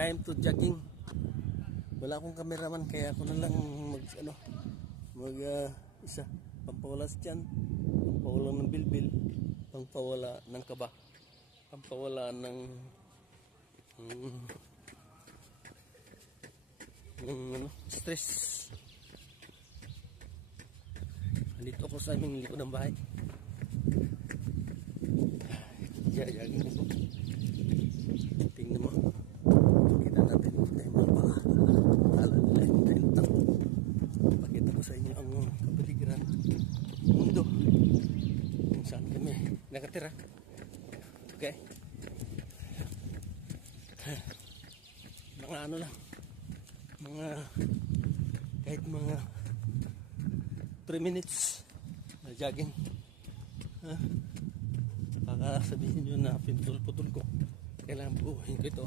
time to jogging. Wala akong cameraman kaya ako na lang isa pampawala sa tiyan, pampawala ng bilbil, pampawala ng kaba, pampawala ng stress. Nandito ako sa aming likod ng bahay. Jogging ako. Tingnan mo. Pakita natin tayo mga ala nila yung tentang. Pakita ko sa inyo ang kapaligiran mundo kung saan kami nakatira. Okay, mga ano lang, mga kahit mga 3 minutes na jogging. Baka sabihin nyo na pinutol-putol ko, kailangan buuhin ko ito.